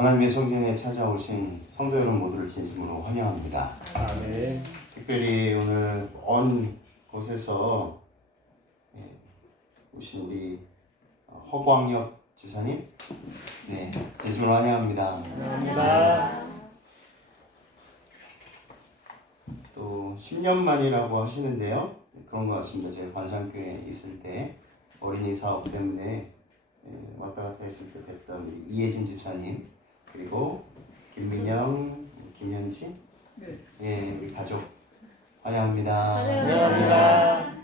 하나님의 성전에 찾아오신 성도 여러분 모두를 진심으로 환영합니다. 아멘. 특별히 오늘 먼 곳에서 오신 우리 허광혁 집사님, 진심으로 환영합니다. 감사합니다. 또 10년 만이라고 하시는데요. 그런 것 같습니다. 제가 관상교회에 있을 때 어린이 사업 때문에 왔다 갔다 했을 때 뵀던 우리 이혜진 집사님, 그리고 김민영, 김현지, 우리 가족 환영합니다. 환영합니다.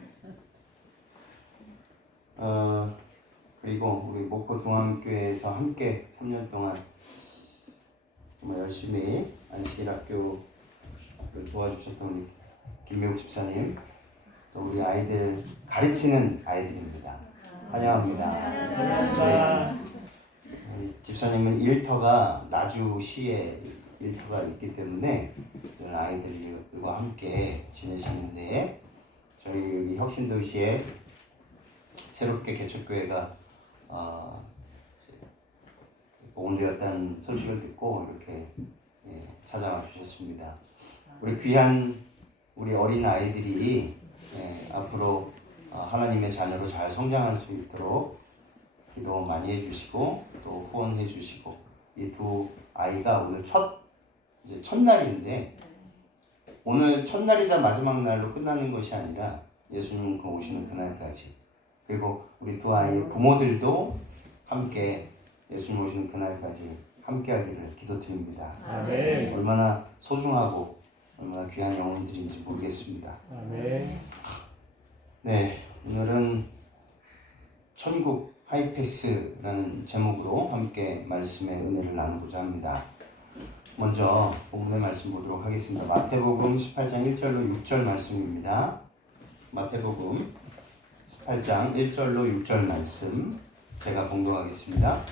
그리고 우리 목포 중앙교회에서 함께 3년 동안 정말 열심히 안식일 학교를 도와주셨던 우리 김명욱 집사님, 또 우리 아이들 가르치는 아이들입니다. 환영합니다. 감사합니다. 우리 집사님은 일터가 나주시에 일터가 있기 때문에 아이들과 함께 지내시는데, 저희 여기 혁신도시에 새롭게 개척교회가 오픈되었다는 소식을 듣고 이렇게 찾아와 주셨습니다. 우리 귀한 우리 어린 아이들이 앞으로 하나님의 자녀로 잘 성장할 수 있도록 기도 많이 해주시고 또 후원해 주시고, 이 두 아이가 오늘 첫날인데, 오늘 첫날이자 마지막 날로 끝나는 것이 아니라 예수님 오시는 그날까지, 그리고 우리 두 아이의 부모들도 함께 예수님 오시는 그날까지 함께 하기를 기도드립니다. 아멘. 얼마나 소중하고 얼마나 귀한 영혼들인지 모르겠습니다. 아멘. 오늘은 천국 하이패스라는 제목으로 함께 말씀의 은혜를 나누고자 합니다. 먼저 본문의 말씀 보도록 하겠습니다. 마태복음 18장 1절로 6절 말씀입니다. 마태복음 18장 1절로 6절 말씀 제가 봉독하겠습니다.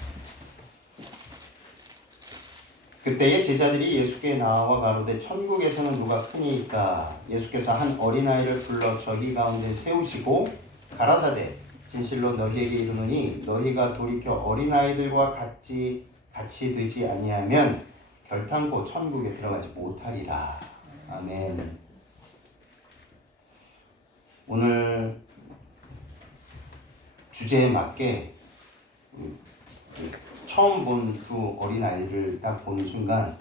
그때에 제자들이 예수께 나와 가로되 천국에서는 누가 크니이까? 예수께서 한 어린아이를 불러 저희 가운데 세우시고 가라사대 진실로 너희에게 이르노니 너희가 돌이켜 어린아이들과 같이 되지 아니하면 결탄코 천국에 들어가지 못하리라. 아멘. 오늘 주제에 맞게 처음 본 두 어린아이를 딱 보는 순간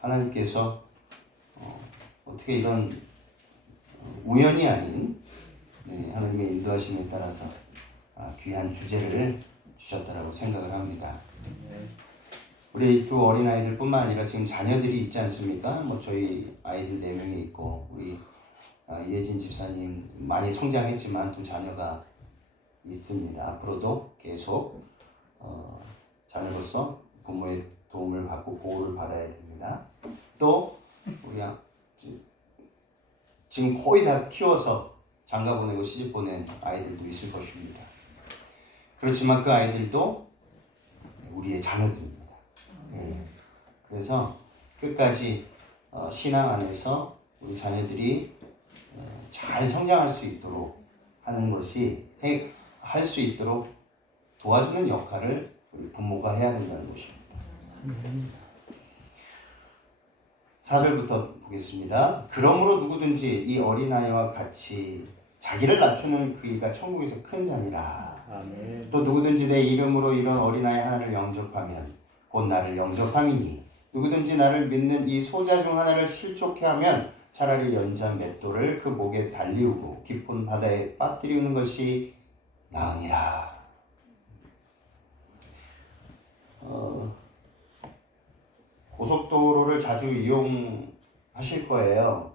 하나님께서 어떻게 이런 우연이 아닌 하나님의 인도하심에 따라서 귀한 주제를 주셨다라고 생각을 합니다. 우리 두 어린아이들 뿐만 아니라 지금 자녀들이 있지 않습니까? 저희 아이들 4명이 있고, 우리 이혜진 집사님 많이 성장했지만 두 자녀가 있습니다. 앞으로도 계속 자녀로서 부모의 도움을 받고 보호를 받아야 됩니다. 또 우리 지금 거의 다 키워서 장가 보내고 시집 보낸 아이들도 있을 것입니다. 그렇지만 그 아이들도 우리의 자녀들입니다. 그래서 끝까지 신앙 안에서 우리 자녀들이 잘 성장할 수 있도록 하는 것이, 할 수 있도록 도와주는 역할을 우리 부모가 해야 된다는 것입니다. 4절부터 보겠습니다. 그러므로 누구든지 이 어린아이와 같이 자기를 낮추는 그이가 천국에서 큰 자니라. 아멘. 또 누구든지 내 이름으로 이런 어린아이 하나를 영접하면 곧 나를 영접함이니, 누구든지 나를 믿는 이 소자 중 하나를 실족해 하면 차라리 연장 맷돌을 그 목에 달리우고 깊은 바다에 빠뜨리우는 것이 나으니라. 고속도로를 자주 이용하실 거예요.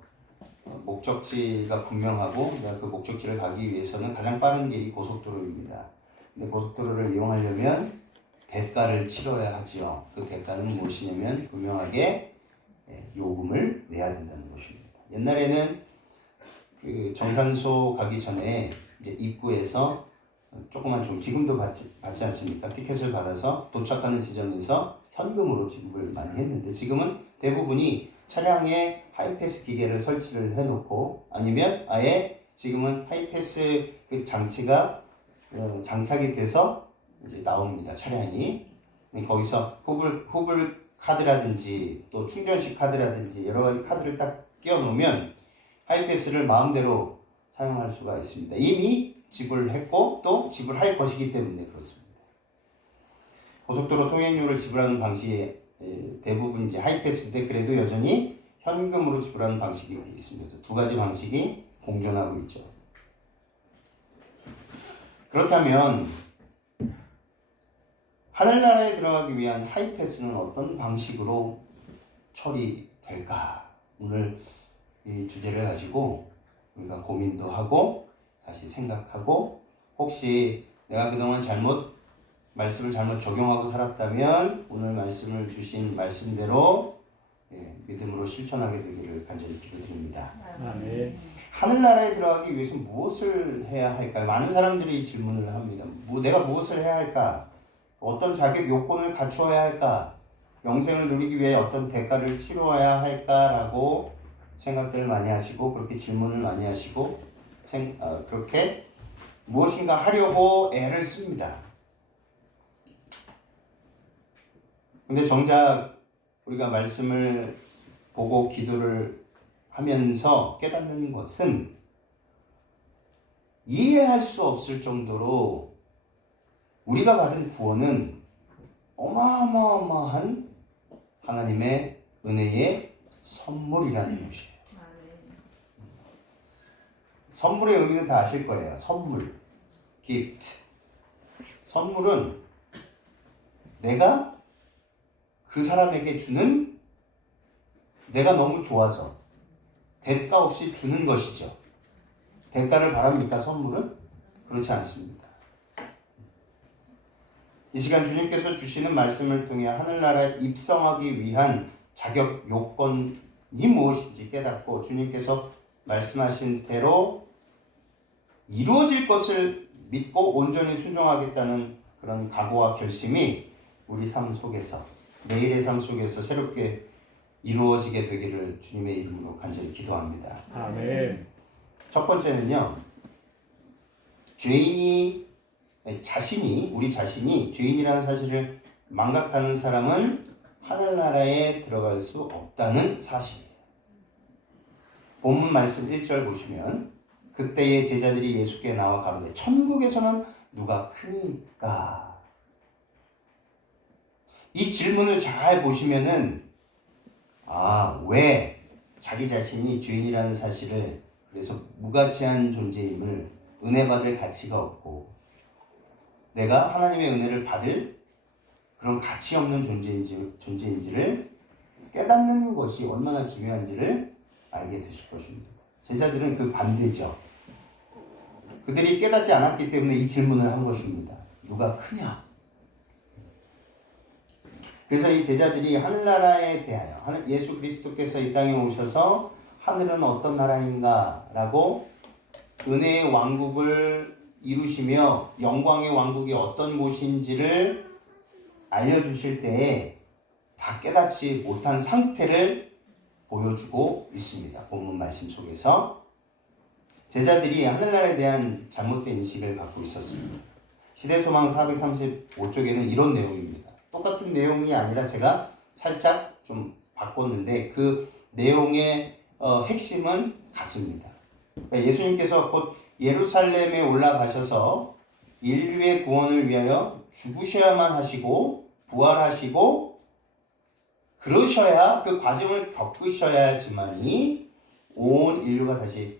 목적지가 분명하고 그 목적지를 가기 위해서는 가장 빠른 길이 고속도로입니다. 근데 고속도로를 이용하려면 대가를 치러야 하죠. 그 대가는 무엇이냐면 분명하게 요금을 내야 된다는 것입니다. 옛날에는 그 정산소 가기 전에 이제 입구에서 조그만 종, 지금도 받지 않습니까? 티켓을 받아서 도착하는 지점에서 현금으로 지급을 많이 했는데, 지금은 대부분이 차량에 하이패스 기계를 설치를 해놓고, 아니면 아예 지금은 하이패스 그 장치가 장착이 돼서 이제 나옵니다. 차량이. 거기서 후불 카드라든지 또 충전식 카드라든지 여러 가지 카드를 딱 끼워 놓으면 하이패스를 마음대로 사용할 수가 있습니다. 이미 지불했고 또 지불할 것이기 때문에 그렇습니다. 고속도로 통행료를 지불하는 방식이 대부분 이제 하이패스인데 그래도 여전히 현금으로 지불하는 방식이 있습니다. 두 가지 방식이 공존하고 있죠. 그렇다면 하늘나라에 들어가기 위한 하이패스는 어떤 방식으로 처리될까? 오늘 이 주제를 가지고 우리가 고민도 하고 다시 생각하고 혹시 내가 그동안 말씀을 잘못 적용하고 살았다면 오늘 말씀을 주신 말씀대로 믿음으로 실천하게 되기를 간절히 기도드립니다. 아멘. 하늘나라에 들어가기 위해서 무엇을 해야 할까요? 많은 사람들이 이 질문을 합니다. 내가 무엇을 해야 할까? 어떤 자격 요건을 갖추어야 할까? 영생을 누리기 위해 어떤 대가를 치러야 할까라고 생각들을 많이 하시고 그렇게 질문을 많이 하시고 그렇게 무엇인가 하려고 애를 씁니다. 근데 정작 우리가 말씀을 보고 기도를 하면서 깨닫는 것은 이해할 수 없을 정도로 우리가 받은 구원은 어마어마한 하나님의 은혜의 선물이라는 것이에요. 선물의 의미는 다 아실 거예요. 선물, gift. 선물은 내가 그 사람에게 주는 내가 너무 좋아서 대가 없이 주는 것이죠. 대가를 바랍니까? 선물은? 그렇지 않습니다. 이 시간 주님께서 주시는 말씀을 통해 하늘나라에 입성하기 위한 자격 요건이 무엇인지 깨닫고 주님께서 말씀하신 대로 이루어질 것을 믿고 온전히 순종하겠다는 그런 각오와 결심이 우리 삶 속에서 매일의 삶 속에서 새롭게 이루어지게 되기를 주님의 이름으로 간절히 기도합니다. 아멘. 첫 번째는요. 우리 자신이 죄인이라는 사실을 망각하는 사람은 하늘나라에 들어갈 수 없다는 사실이에요. 본문 말씀 1절 보시면 그때의 제자들이 예수께 나와 가로되 천국에서는 누가 크니까? 이 질문을 잘 보시면은 왜 자기 자신이 죄인이라는 사실을 그래서 무가치한 존재임을 은혜 받을 가치가 없고 내가 하나님의 은혜를 받을 그런 가치 없는 존재인지를 깨닫는 것이 얼마나 중요한지를 알게 되실 것입니다. 제자들은 그 반대죠. 그들이 깨닫지 않았기 때문에 이 질문을 한 것입니다. 누가 크냐? 그래서 이 제자들이 하늘나라에 대하여 예수 그리스도께서 이 땅에 오셔서 하늘은 어떤 나라인가? 라고 은혜의 왕국을 이루시며 영광의 왕국이 어떤 곳인지를 알려주실 때에 다 깨닫지 못한 상태를 보여주고 있습니다. 본문 말씀 속에서 제자들이 하늘나라에 대한 잘못된 인식을 갖고 있었습니다. 시대소망 435쪽에는 이런 내용입니다. 똑같은 내용이 아니라 제가 살짝 좀 바꿨는데 그 내용의 핵심은 같습니다. 그러니까 예수님께서 곧 예루살렘에 올라가셔서 인류의 구원을 위하여 죽으셔야만 하시고 부활하시고 그러셔야 그 과정을 겪으셔야지만이 온 인류가 다시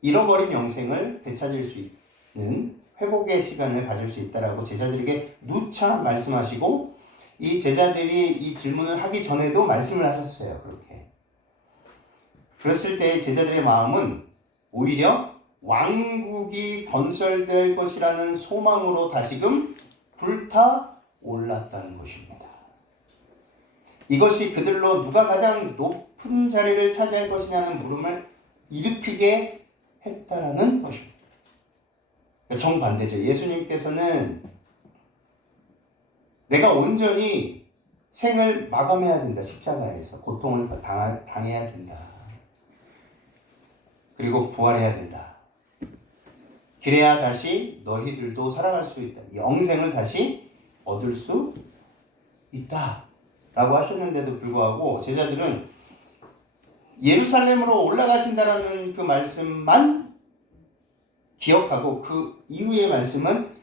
잃어버린 영생을 되찾을 수 있는 회복의 시간을 가질 수 있다라고 제자들에게 누차 말씀하시고 이 제자들이 이 질문을 하기 전에도 말씀을 하셨어요. 그렇게. 그랬을 때 제자들의 마음은 오히려 왕국이 건설될 것이라는 소망으로 다시금 불타 올랐다는 것입니다. 이것이 그들로 누가 가장 높은 자리를 차지할 것이냐는 물음을 일으키게 했다라는 것입니다. 정반대죠. 예수님께서는 내가 온전히 생을 마감해야 된다. 십자가에서 고통을 당해야 된다. 그리고 부활해야 된다. 그래야 다시 너희들도 살아갈 수 있다. 영생을 다시 얻을 수 있다라고 하셨는데도 불구하고 제자들은 예루살렘으로 올라가신다라는 그 말씀만 기억하고 그 이후의 말씀은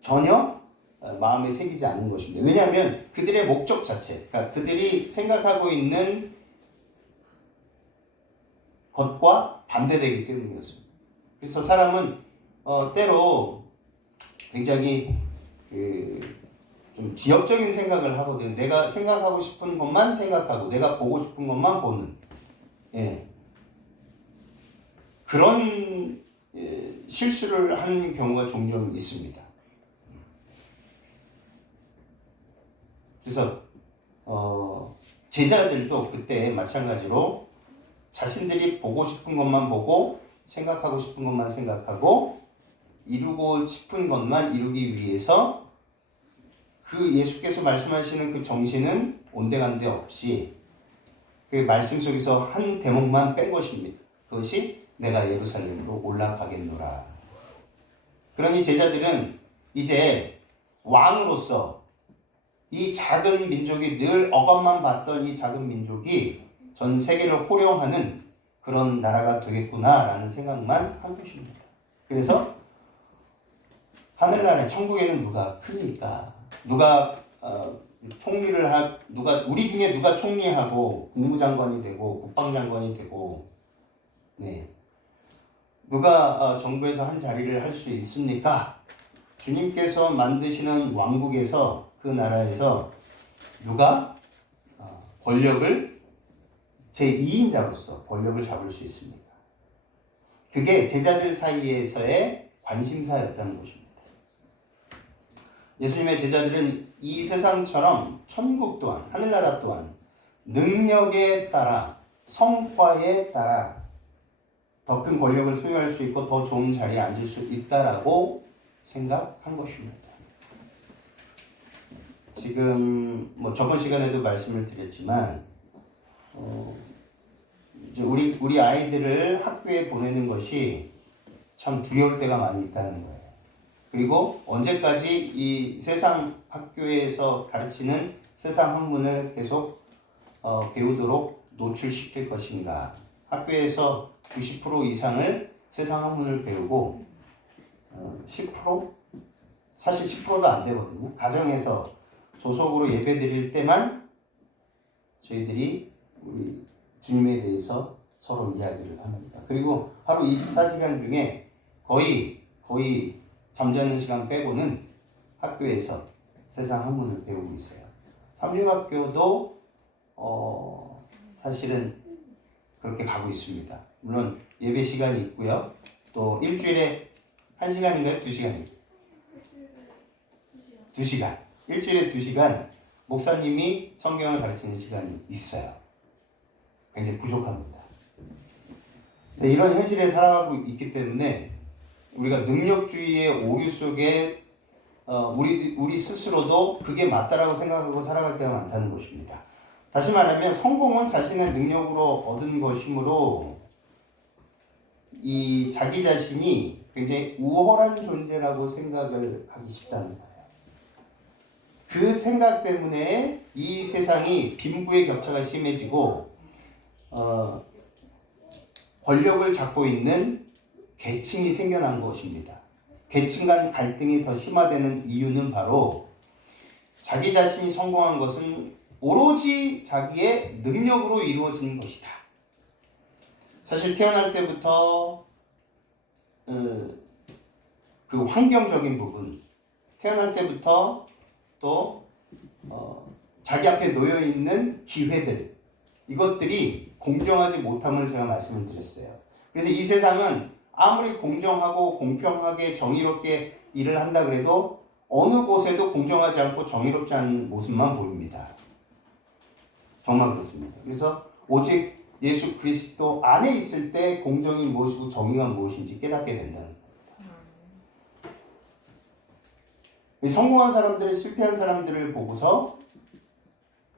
전혀 마음에 새기지 않는 것입니다. 왜냐하면 그들의 목적 자체, 그러니까 그들이 생각하고 있는 것과 반대되기 때문이었습니다. 그래서 사람은 때로 굉장히 좀 지역적인 생각을 하거든요. 내가 생각하고 싶은 것만 생각하고 내가 보고 싶은 것만 보는 그런 실수를 하는 경우가 종종 있습니다. 그래서 제자들도 그때 마찬가지로 자신들이 보고 싶은 것만 보고 생각하고 싶은 것만 생각하고 이루고 싶은 것만 이루기 위해서 그 예수께서 말씀하시는 그 정신은 온데간데 없이 그 말씀 속에서 한 대목만 뺀 것입니다. 그것이 내가 예루살렘으로 올라가겠노라. 그러니 제자들은 이제 왕으로서 이 작은 민족이 늘 억압만 받던 이 작은 민족이 전 세계를 호령하는 그런 나라가 되겠구나라는 생각만 한 것입니다. 그래서 하늘나라에 천국에는 누가 크니까 누가 우리 중에 누가 총리하고 국무장관이 되고 국방장관이 되고 누가 정부에서 한 자리를 할 수 있습니까? 주님께서 만드시는 왕국에서 그 나라에서 누가 권력을 제2인자로서 권력을 잡을 수 있습니까? 그게 제자들 사이에서의 관심사였다는 것입니다. 예수님의 제자들은 이 세상처럼 천국 또한 하늘나라 또한 능력에 따라 성과에 따라 더 큰 권력을 소유할 수 있고 더 좋은 자리에 앉을 수 있다라고 생각한 것입니다. 지금 저번 시간에도 말씀을 드렸지만 이제 우리 아이들을 학교에 보내는 것이 참 두려울 때가 많이 있다는 거예요. 그리고 언제까지 이 세상 학교에서 가르치는 세상 학문을 계속 배우도록 노출시킬 것인가. 학교에서 90% 이상을 세상 학문을 배우고 10%? 사실 10%도 안 되거든요. 가정에서 조속으로 예배 드릴 때만 저희들이 우리 주님에 대해서 서로 이야기를 합니다. 그리고 하루 24시간 중에 거의 잠자는 시간 빼고는 학교에서 세상 학문을 배우고 있어요. 삼중학교도 사실은 그렇게 가고 있습니다. 물론 예배 시간이 있고요. 또 일주일에 1시간인가요? 2시간인가요? 2시간. 일주일에 2시간 목사님이 성경을 가르치는 시간이 있어요. 굉장히 부족합니다. 이런 현실에 살아가고 있기 때문에 우리가 능력주의의 오류 속에 우리 스스로도 그게 맞다라고 생각하고 살아갈 때가 많다는 것입니다. 다시 말하면 성공은 자신의 능력으로 얻은 것이므로 이 자기 자신이 굉장히 우월한 존재라고 생각을 하기 쉽다는 거예요. 그 생각 때문에 이 세상이 빈부의 격차가 심해지고 권력을 잡고 있는 계층이 생겨난 것입니다. 계층 간 갈등이 더 심화되는 이유는 바로 자기 자신이 성공한 것은 오로지 자기의 능력으로 이루어진 것이다. 사실 태어날 때부터 그 환경적인 부분, 태어날 때부터 또 자기 앞에 놓여 있는 기회들, 이것들이 공정하지 못함을 제가 말씀을 드렸어요. 그래서 이 세상은 아무리 공정하고 공평하게 정의롭게 일을 한다 그래도 어느 곳에도 공정하지 않고 정의롭지 않은 모습만 보입니다. 정말 그렇습니다. 그래서 오직 예수 그리스도 안에 있을 때 공정이 무엇이고 정의가 무엇인지 깨닫게 된다는 겁니다. 성공한 사람들은 실패한 사람들을 보고서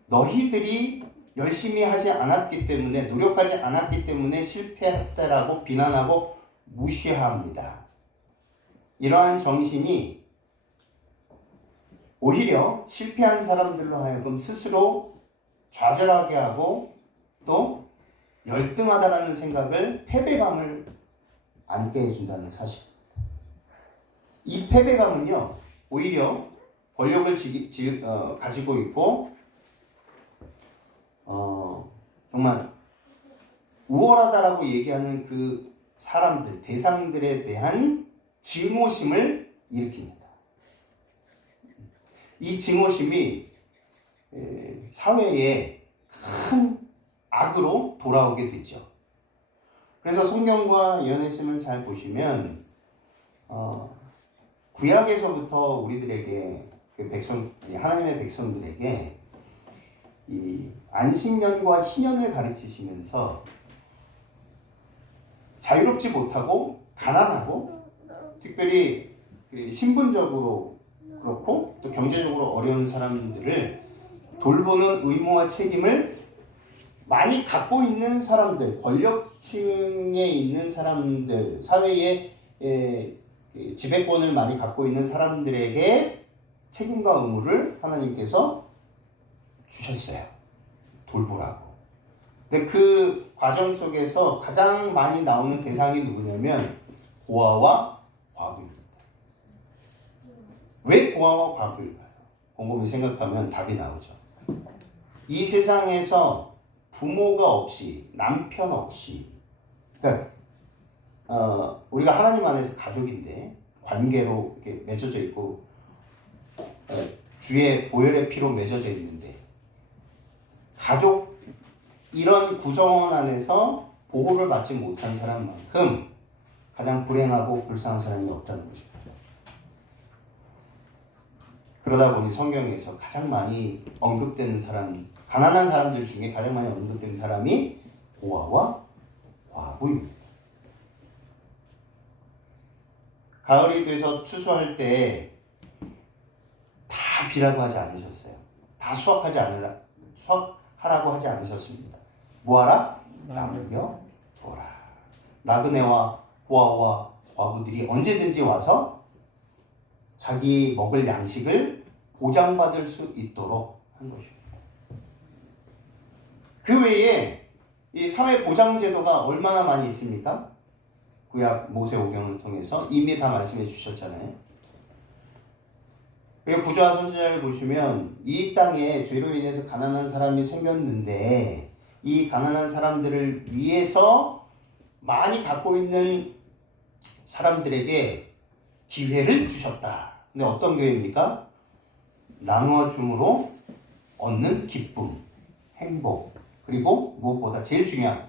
너희들이 열심히 하지 않았기 때문에, 노력하지 않았기 때문에 실패했다라고 비난하고 무시합니다. 이러한 정신이 오히려 실패한 사람들로 하여금 스스로 좌절하게 하고 또 열등하다라는 생각을, 패배감을 안게 해준다는 사실입니다. 이 패배감은요, 오히려 권력을 가지고 있고 정말 우월하다라고 얘기하는 그 사람들, 대상들에 대한 증오심을 일으킵니다. 이 증오심이 사회에 큰 악으로 돌아오게 되죠. 그래서 성경과 예언의 잘 보시면 구약에서부터 우리들에게 하나님의 백성들에게 이 안식년과 희년을 가르치시면서 자유롭지 못하고 가난하고 특별히 신분적으로 그렇고 또 경제적으로 어려운 사람들을 돌보는 의무와 책임을 많이 갖고 있는 사람들, 권력층에 있는 사람들, 사회의 지배권을 많이 갖고 있는 사람들에게 책임과 의무를 하나님께서 주셨어요. 돌보라고. 근데 그 과정 속에서 가장 많이 나오는 대상이 누구냐면 고아와 과부입니다. 왜 고아와 과부일까요? 곰곰이 생각하면 답이 나오죠. 이 세상에서 부모가 없이, 남편 없이, 그러니까 우리가 하나님 안에서 가족인데 관계로 이렇게 맺어져 있고 주의 보혈의 피로 맺어져 있는데 가족 이런 구성원 안에서 보호를 받지 못한 사람만큼 가장 불행하고 불쌍한 사람이 없다는 것입니다. 그러다 보니 성경에서 가장 많이 언급되는 사람, 가난한 사람들 중에 가장 많이 언급되는 사람이 고아와 과부입니다. 가을이 돼서 추수할 때 다 비라고 하지 않으셨어요. 다 수확하라고 하지 않으셨습니다. 뭐하라? 남겨 두어라. 나그네와 고아와 과부들이 언제든지 와서 자기 먹을 양식을 보장받을 수 있도록 한 것입니다. 그 외에 이 사회보장제도가 얼마나 많이 있습니까? 구약 모세오경을 통해서 이미 다 말씀해 주셨잖아요. 그리고 구조와 선지자를 보시면 이 땅에 죄로 인해서 가난한 사람이 생겼는데 이 가난한 사람들을 위해서 많이 갖고 있는 사람들에게 기회를 주셨다. 근데 어떤 기회입니까? 나누어 줌으로 얻는 기쁨, 행복, 그리고 무엇보다 제일 중요한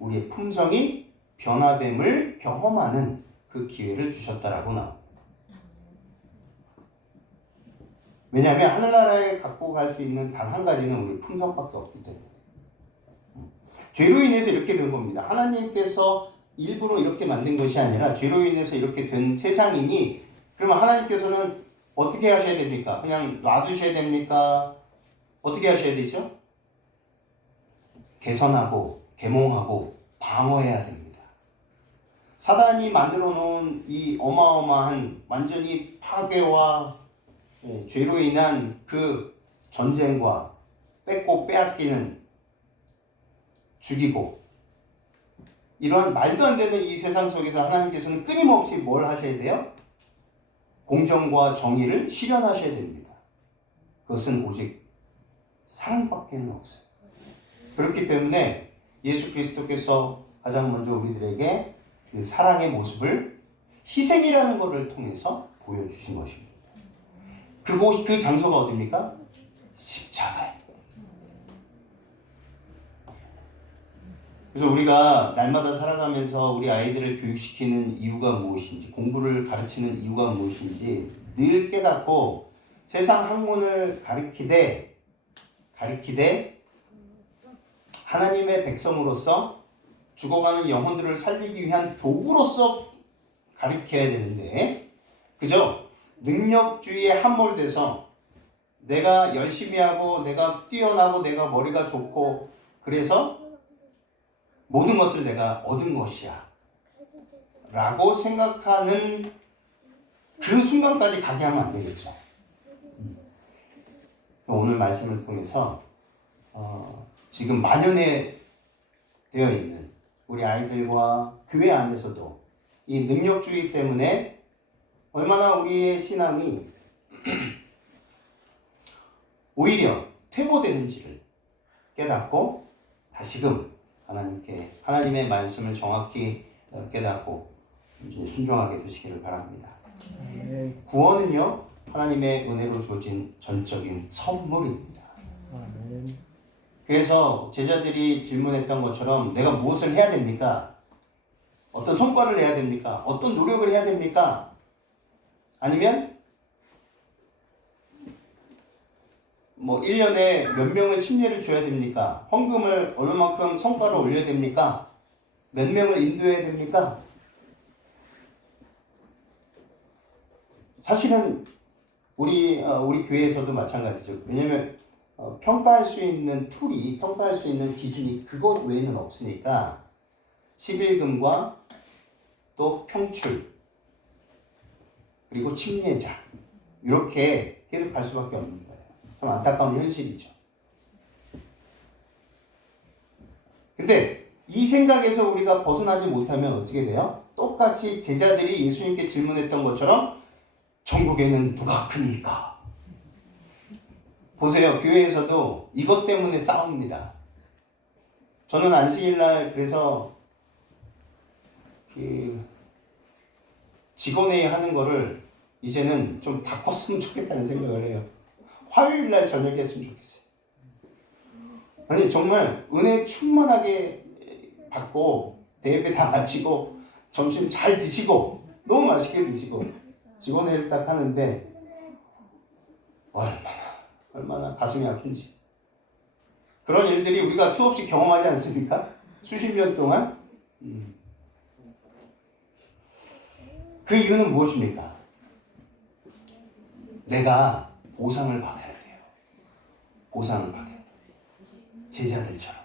우리의 품성이 변화됨을 경험하는 그 기회를 주셨다라고 나옵니다. 왜냐하면 하늘나라에 갖고 갈 수 있는 단 한 가지는 우리 품성밖에 없기 때문에. 죄로 인해서 이렇게 된 겁니다. 하나님께서 일부러 이렇게 만든 것이 아니라 죄로 인해서 이렇게 된 세상이니 그러면 하나님께서는 어떻게 하셔야 됩니까? 그냥 놔두셔야 됩니까? 어떻게 하셔야 되죠? 개선하고 계몽하고 방어해야 됩니다. 사단이 만들어 놓은 이 어마어마한 완전히 파괴와 죄로 인한 그 전쟁과 뺏고 빼앗기는 죽이고 이러한 말도 안 되는 이 세상 속에서 하나님께서는 끊임없이 뭘 하셔야 돼요? 공정과 정의를 실현하셔야 됩니다. 그것은 오직 사랑밖에 없어요. 그렇기 때문에 예수 그리스도께서 가장 먼저 우리들에게 그 사랑의 모습을 희생이라는 것을 통해서 보여주신 것입니다. 그 장소가 어디입니까? 십자가입니다. 그래서 우리가 날마다 살아가면서 우리 아이들을 교육시키는 이유가 무엇인지, 공부를 가르치는 이유가 무엇인지 늘 깨닫고 세상 학문을 가리키되 하나님의 백성으로서 죽어가는 영혼들을 살리기 위한 도구로서 가르쳐야 되는데, 그죠? 능력주의에 함몰돼서 내가 열심히 하고 내가 뛰어나고 내가 머리가 좋고 그래서 모든 것을 내가 얻은 것이야 라고 생각하는 그 순간까지 가게 하면 안 되겠죠. 오늘 말씀을 통해서 지금 만연해 되어 있는 우리 아이들과 교회 안에서도 이 능력주의 때문에 얼마나 우리의 신앙이 오히려 퇴보되는지를 깨닫고 다시금 하나님의 말씀을 정확히 깨닫고 순종하게 되시기를 바랍니다. 아멘. 구원은요, 하나님의 은혜로 주어진 전적인 선물입니다. 아멘. 그래서 제자들이 질문했던 것처럼 내가 무엇을 해야 됩니까? 어떤 성과를 내야 됩니까? 어떤 노력을 해야 됩니까? 아니면 1년에 몇 명을 침례를 줘야 됩니까? 헌금을 얼마만큼 성과를 올려야 됩니까? 몇 명을 인도해야 됩니까? 사실은 우리 교회에서도 마찬가지죠. 왜냐하면 평가할 수 있는 툴이, 평가할 수 있는 기준이 그것 외에는 없으니까 11금과 또 평출 그리고 침례자 이렇게 계속 갈 수밖에 없는 거예요. 참 안타까운 현실이죠. 근데 이 생각에서 우리가 벗어나지 못하면 어떻게 돼요? 똑같이 제자들이 예수님께 질문했던 것처럼 천국에는 누가 크니까? 보세요. 교회에서도 이것 때문에 싸웁니다. 저는 안식일날 그래서 직원회의 하는 거를 이제는 좀 바꿨으면 좋겠다는 생각을 해요. 화요일날 저녁에 했으면 좋겠어요. 아니 정말 은혜 충만하게 받고 대예배 다 마치고 점심 잘 드시고 너무 맛있게 드시고 직원회의를 딱 하는데 얼마나 가슴이 아픈지. 그런 일들이 우리가 수없이 경험하지 않습니까? 수십 년 동안. 그 이유는 무엇입니까? 내가 보상을 받아야 돼요. 보상을 받아야 돼요. 제자들처럼.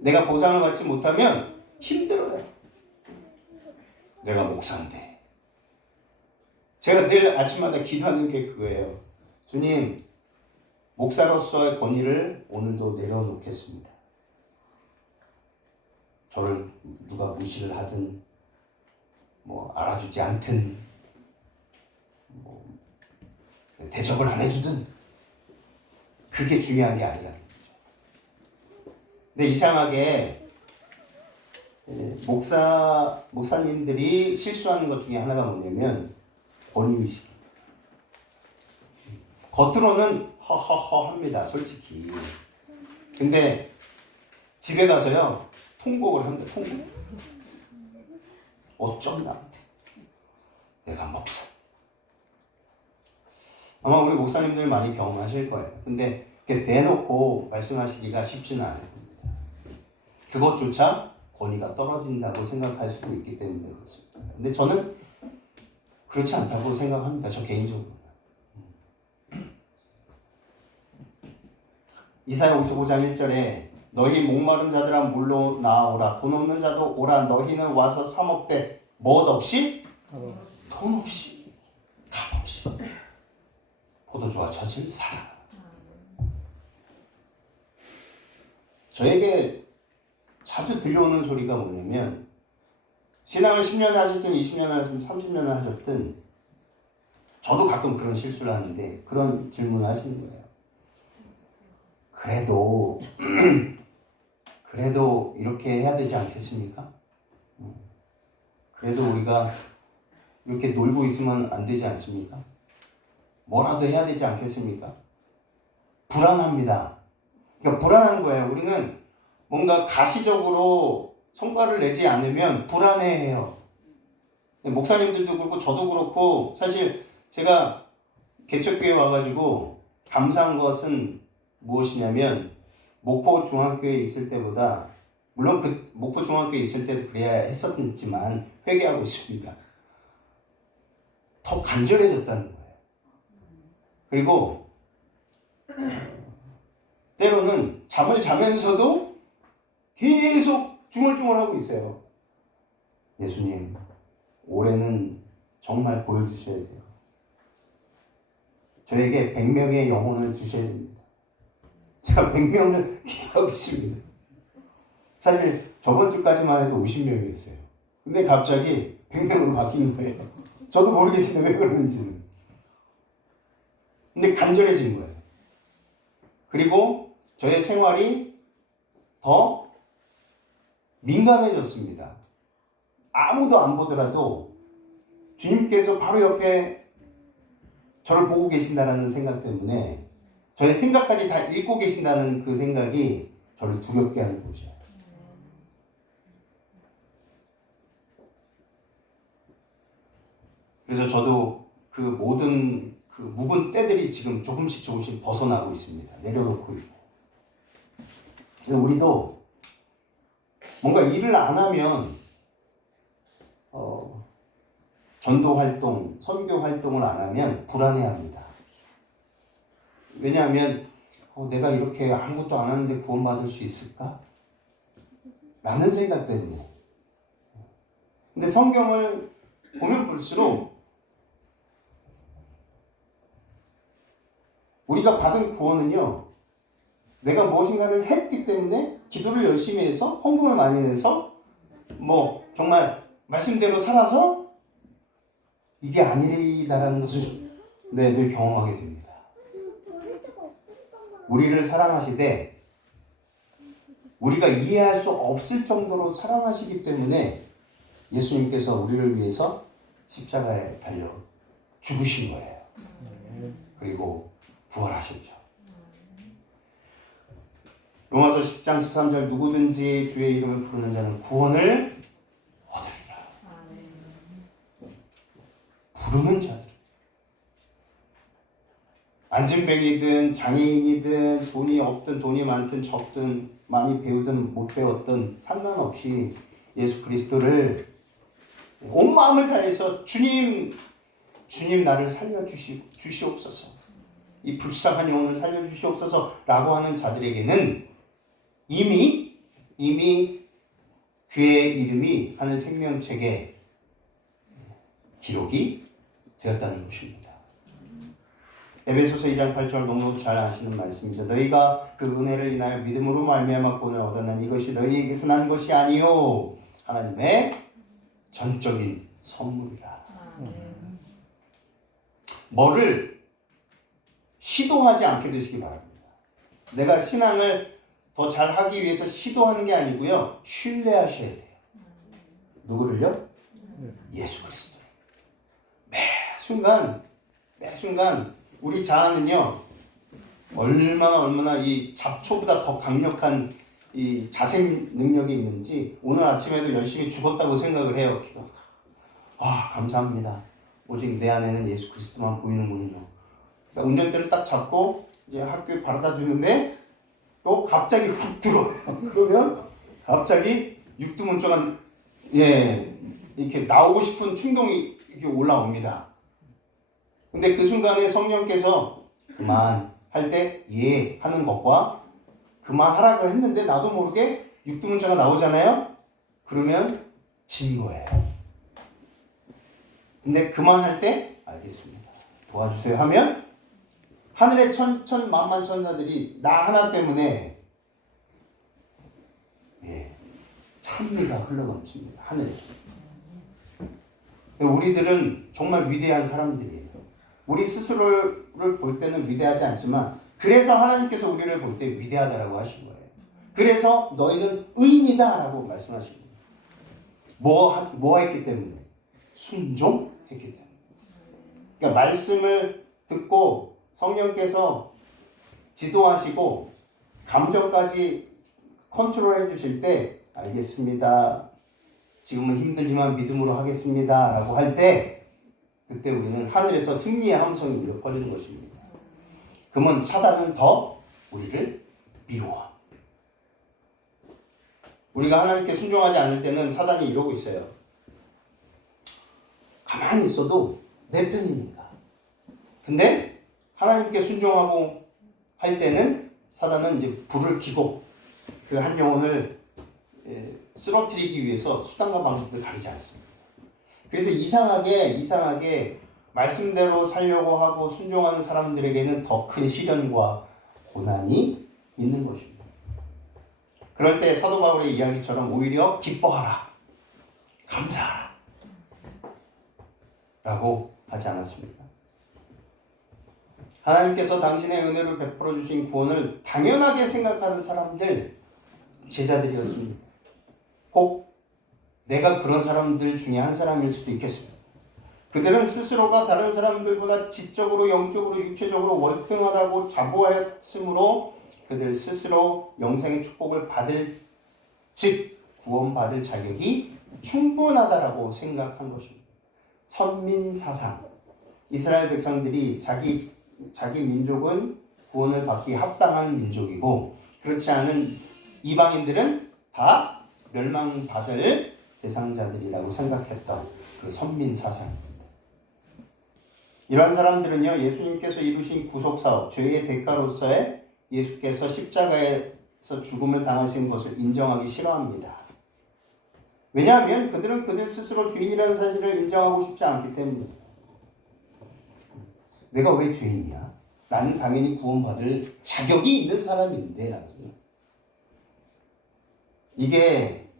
내가 보상을 받지 못하면 힘들어요. 내가 목사인데. 제가 늘 아침마다 기도하는 게 그거예요. 주님, 목사로서의 권위를 오늘도 내려놓겠습니다. 저를 누가 무시를 하든 알아주지 않든 대접을 안 해주든 그게 중요한 게 아니라는 거죠. 근데 이상하게 목사님들이 실수하는 것 중에 하나가 뭐냐면 권위의식입니다. 겉으로는 허허허 합니다. 솔직히. 근데 집에 가서요 통곡을 합니다. 통곡. 어쩜 나한테 내가 목사. 아마 우리 목사님들 많이 경험하실 거예요. 근데 이렇게 대놓고 말씀하시기가 쉽지는 않을 겁니다. 그것조차 권위가 떨어진다고 생각할 수도 있기 때문에 그렇습니다. 근데 저는 그렇지 않다고 생각합니다. 저 개인적으로. 이사야 55장 1절에 너희 목마른 자들아 물로 나오라. 돈 없는 자도 오라. 너희는 와서 사 먹되 못 없이 돈 없이 값 없이 포도주와 젖을 사라. 저에게 자주 들려오는 소리가 뭐냐면 신앙을 10년 하셨든 20년 하셨든 30년 하셨든 저도 가끔 그런 실수를 하는데 그런 질문을 하시는 거예요. 그래도 이렇게 해야 되지 않겠습니까? 그래도 우리가 이렇게 놀고 있으면 안 되지 않습니까? 뭐라도 해야 되지 않겠습니까? 불안합니다. 그러니까 불안한 거예요. 우리는 뭔가 가시적으로 성과를 내지 않으면 불안해해요. 목사님들도 그렇고 저도 그렇고 사실 제가 개척교회 와가지고 감사한 것은 무엇이냐면 목포 중학교에 있을 때보다 물론 그 목포 중학교에 있을 때도 그래야 했었지만 회개하고 있습니다. 더 간절해졌다는 거예요. 그리고 때로는 잠을 자면서도 계속 중얼중얼하고 있어요. 예수님, 올해는 정말 보여주셔야 돼요. 저에게 100명의 영혼을 주셔야 됩니다. 제가 100명을 기도하고 있습니다. 사실 저번 주까지만 해도 50명이었어요. 근데 갑자기 100명으로 바뀐 거예요. 저도 모르겠습니다. 왜 그러는지는. 근데 간절해진 거예요. 그리고 저의 생활이 더 민감해졌습니다. 아무도 안 보더라도 주님께서 바로 옆에 저를 보고 계신다는 생각 때문에 저의 생각까지 다 읽고 계신다는 그 생각이 저를 두렵게 하는 거죠. 그래서 저도 그 모든 그 묵은 때들이 지금 조금씩 벗어나고 있습니다. 내려놓고 있고. 그래서 우리도 뭔가 일을 안 하면 전도 활동, 선교 활동을 안 하면 불안해합니다. 왜냐하면 내가 이렇게 아무것도 안 하는데 구원받을 수 있을까? 라는 생각 때문에. 근데 성경을 보면 볼수록 우리가 받은 구원은요, 내가 무엇인가를 했기 때문에 기도를 열심히 해서 헌금을 많이 내서 뭐 정말 말씀대로 살아서 이게 아니다라는 것을 늘 경험하게 됩니다. 우리를 사랑하시되 우리가 이해할 수 없을 정도로 사랑하시기 때문에 예수님께서 우리를 위해서 십자가에 달려 죽으신 거예요. 그리고 부활하셨죠. 로마서 10장 13절 누구든지 주의 이름을 부르는 자는 구원을 얻으리라. 부르는 자들. 안진뱅이든 장애인이든 돈이 없든 돈이 많든 적든 많이 배우든 못 배웠든 상관없이 예수 그리스도를 온 마음을 다해서 주님 나를 살려주시옵소서. 이 불쌍한 영혼을 살려주시옵소서 라고 하는 자들에게는 이미 그의 이름이 하늘 생명책에 기록이 되었다는 것입니다. 에베소서 2장 8절 너무 잘 아시는 말씀이죠. 너희가 그 은혜를 인하여 믿음으로 말미암아 구원을 얻었나니 이것이 너희에게서 난 것이 아니요 하나님의 전적인 선물이라. 뭐를 시도하지 않게 되시기 바랍니다. 내가 신앙을 더 잘하기 위해서 시도하는 게 아니고요. 신뢰하셔야 돼요. 누구를요? 예수 그리스도를. 매 순간 우리 자아는요. 얼마나 이 잡초보다 더 강력한 이 자생 능력이 있는지 오늘 아침에도 열심히 죽었다고 생각을 해요. 감사합니다. 오직 내 안에는 예수 그리스도만 보이는군요. 그러니까 운전대를 딱 잡고 이제 학교에 바라다 주는데 또 갑자기 훅 들어와요. 그러면 갑자기 육두문자가 이렇게 나오고 싶은 충동이 이렇게 올라옵니다. 근데 그 순간에 성령께서 그만 할 때 예 하는 것과 그만하라고 했는데 나도 모르게 육두문자가 나오잖아요. 그러면 진 거예요. 근데 그만할 때 알겠습니다. 도와주세요 하면 하늘의 천만만 천사들이 나 하나 때문에 찬미가 흘러넘칩니다. 하늘에. 우리들은 정말 위대한 사람들이에요. 우리 스스로를 볼 때는 위대하지 않지만 그래서 하나님께서 우리를 볼 때 위대하다라고 하신 거예요. 그래서 너희는 의인이다라고 말씀하신 거예요. 뭐 했기 때문에? 순종했기 때문에. 그러니까 말씀을 듣고 성령께서 지도하시고 감정까지 컨트롤해 주실 때 알겠습니다. 지금은 힘들지만 믿음으로 하겠습니다. 라고 할 때 그때 우리는 하늘에서 승리의 함성이 울려 퍼지는 것입니다. 그러면 사단은 더 우리를 미워합니다. 우리가 하나님께 순종하지 않을 때는 사단이 이러고 있어요. 가만히 있어도 내 편이니까. 근데 하나님께 순종하고 할 때는 사단은 이제 불을 켜고 그 한 영혼을 쓰러뜨리기 위해서 수단과 방법을 가리지 않습니다. 그래서 이상하게 말씀대로 살려고 하고 순종하는 사람들에게는 더 큰 시련과 고난이 있는 것입니다. 그럴 때 사도 바울의 이야기처럼 오히려 기뻐하라, 감사하라 라고 하지 않았습니까? 하나님께서 당신의 은혜로 베풀어 주신 구원을 당연하게 생각하는 사람들, 제자들이었습니다. 혹 내가 그런 사람들 중에 한 사람일 수도 있겠습니다. 그들은 스스로가 다른 사람들보다 지적으로, 영적으로, 육체적으로 월등하다고 자부하였으므로 그들 스스로 영생의 축복을 받을, 즉 구원받을 자격이 충분하다라고 생각한 것입니다. 선민사상, 이스라엘 백성들이 자기 민족은 구원을 받기 합당한 민족이고 그렇지 않은 이방인들은 다 멸망받을 대상자들이라고 생각했던 그 선민사상입니다. 이러한 사람들은요, 예수님께서 이루신 구속사업, 죄의 대가로서의 예수께서 십자가에서 죽음을 당하신 것을 인정하기 싫어합니다. 왜냐하면 그들은 그들 스스로 주인이라는 사실을 인정하고 싶지 않기 때문입니다. 내가 왜 죄인이야? 나는 당연히 구원받을 자격이 있는 사람인데 라고. 이게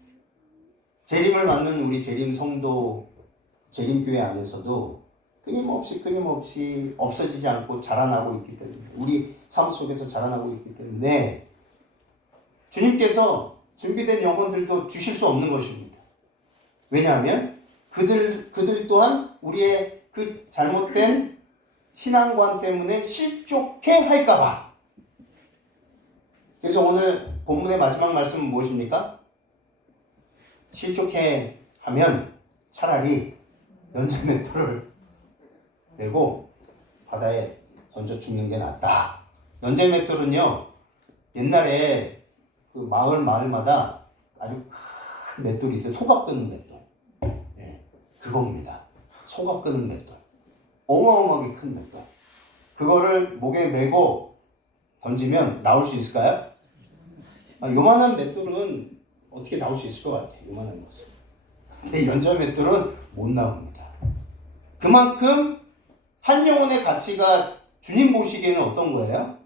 재림을 맞는 우리 재림 성도, 재림교회 안에서도 끊임없이 없어지지 않고 자라나고 있기 때문에, 우리 삶 속에서 자라나고 있기 때문에 주님께서 준비된 영혼들도 주실 수 없는 것입니다. 왜냐하면 그들 또한 우리의 그 잘못된 신앙관 때문에 실족해 할까봐. 그래서 오늘 본문의 마지막 말씀은 무엇입니까? 실족해 하면 차라리 연자맷돌을 메고 바다에 던져 죽는 게 낫다. 연자맷돌은요, 옛날에 그 마을마다 아주 큰 맷돌이 있어요. 소가 끄는 맷돌. 네, 그겁니다. 소가 끄는 맷돌. 어마어마하게 큰 맷돌. 그거를 목에 메고 던지면 나올 수 있을까요? 요만한 맷돌은 어떻게 나올 수 있을 것 같아요. 요만한 것은. 근데 연자 맷돌은 못 나옵니다. 그만큼 한 영혼의 가치가 주님 보시기에는 어떤 거예요?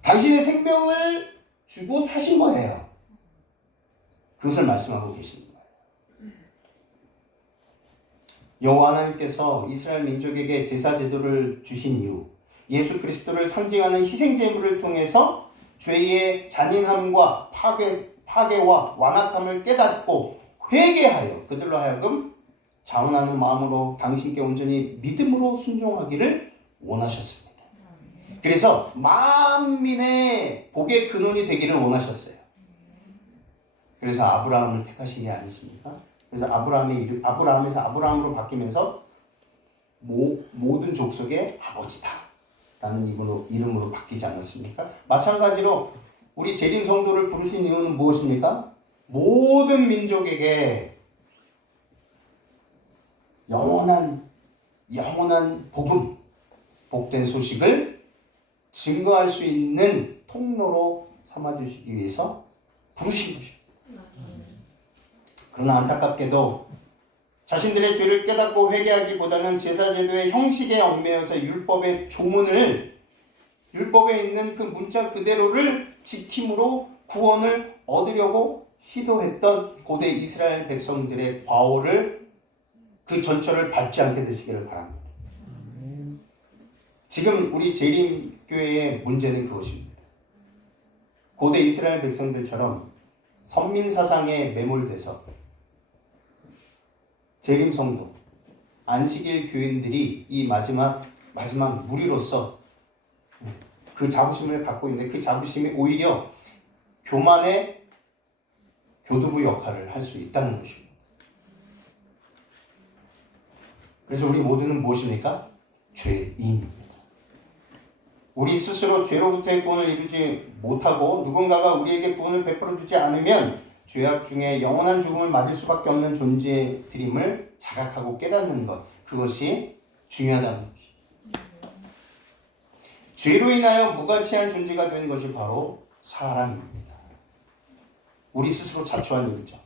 당신의 생명을 주고 사신 거예요. 그것을 말씀하고 계시는 거예요. 여호와 하나님께서 이스라엘 민족에게 제사 제도를 주신 이유, 예수 그리스도를 상징하는 희생 제물을 통해서 죄의 잔인함과 파괴와 완악함을 깨닫고 회개하여 그들로 하여금 자원하는 마음으로 당신께 온전히 믿음으로 순종하기를 원하셨습니다. 그래서 만민의 복의 근원이 되기를 원하셨어요. 그래서 아브라함을 택하신 게 아니십니까? 그래서 아브라함에서 아브라함으로 바뀌면서 모든 족속의 아버지다 라는 이름으로 바뀌지 않았습니까? 마찬가지로 우리 재림 성도를 부르신 이유는 무엇입니까? 모든 민족에게 영원한 복음, 복된 소식을 증거할 수 있는 통로로 삼아주시기 위해서 부르신 것입니다. 그러나 안타깝게도 자신들의 죄를 깨닫고 회개하기보다는 제사제도의 형식에 얽매여서 율법의 조문을, 율법에 있는 그 문자 그대로를 지킴으로 구원을 얻으려고 시도했던 고대 이스라엘 백성들의 과오를, 그 전철을 밟지 않게 되시기를 바랍니다. 지금 우리 재림교회의 문제는 그것입니다. 고대 이스라엘 백성들처럼 선민사상에 매몰돼서 재림성도, 안식일 교인들이 이 마지막 무리로서 그 자부심을 갖고 있는데, 그 자부심이 오히려 교만의 교두부 역할을 할 수 있다는 것입니다. 그래서 우리 모두는 무엇입니까? 죄인입니다. 우리 스스로 죄로부터의 구원을 이루지 못하고 누군가가 우리에게 구원을 베풀어 주지 않으면 죄악 중에 영원한 죽음을 맞을 수밖에 없는 존재들임을 자각하고 깨닫는 것, 그것이 중요하다는 것입니다. 죄로 인하여 무가치한 존재가 된 것이 바로 사람입니다. 우리 스스로 자초한 일이죠.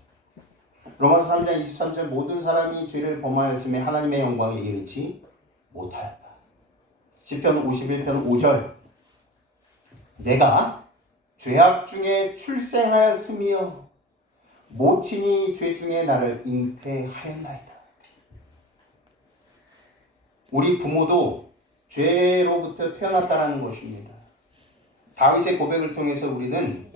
로마서 3장 23절 모든 사람이 죄를 범하였음에 하나님의 영광을 이루지 못하였다. 시편 51편 5절 내가 죄악 중에 출생하였으며 모친이 죄 중에 나를 잉태하였나이다. 우리 부모도 죄로부터 태어났다라는 것입니다. 다윗의 고백을 통해서 우리는